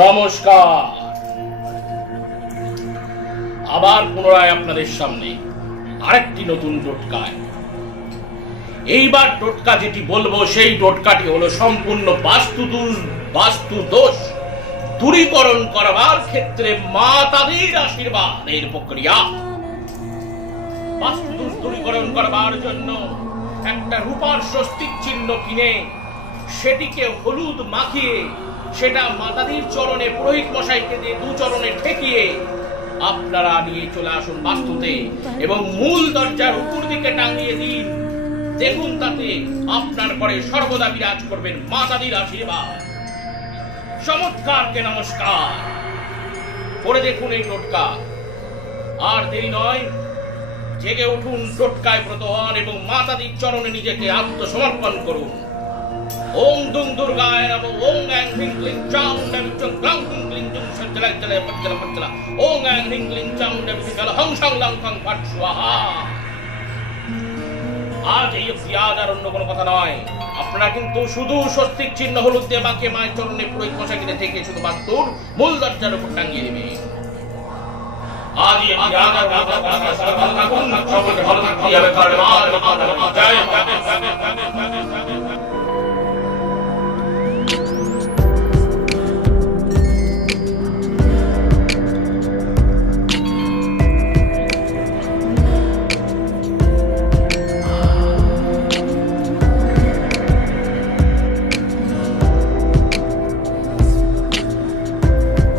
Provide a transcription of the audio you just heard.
নমস্কার। আবার পুনরায় আপনাদের সামনে আরেকটি নতুন টোটকায়। এইবার টোটকা যেটি বলবো সেই টোটকাটি হলো সম্পূর্ণ বাস্তু দোষ দূরীকরণ করবার ক্ষেত্রে মাতাদের আশীর্বাদের প্রক্রিয়া। বাস্তু দোষ দূরীকরণ করবার জন্য একটা রূপার স্বস্তিক চিহ্ন কিনে সেটিকে হলুদ মাখিয়ে সেটা মাতাদির চরণে পুরোহিত মশাইকে দিয়ে দু চরণে ঠেকিয়ে আপনারা নিয়ে চলে আসুন বাস্তুতে এবং মূল দরজার উপর দিকে টাঙিয়ে দিন। দেখুন তাতে আপনার ঘরে সর্বদা বিরাজ করবেন মাতাদির আশীর্বাদ। চমৎকারকে নমস্কার। করে দেখুন এই টোটকা। আর দেরি নয়, জেগে উঠুন, টোটকায় ব্রত হন এবং মাতাদির চরণে নিজেকে আত্মসমর্পণ করুন। ওম দুং দুর্গায় নমঃ। ওম অ্যাং হ্রিং ক্লিং চাং ডবিচং ক্লাং হুং ক্লিং দুং সজ্জলা জলা পজ্জলা পজ্জলা। ওম অ্যাং হ্রিং ক্লিং চাং ডবিচং হং সং লং ফং ফট স্বাহা। আজ এই অভ্যাস আর অন্য কোনো কথা নয়। আপনারা কিন্তু শুধু স্বস্তিক চিহ্ন হলুদ দিয়ে মাকে মায়ের চরণে পুরোহিত মশাইকে থেকে শুধু বাস্তুর মূল দরজার উপর টাঙিয়ে দেবে। আজ এই অভ্যাস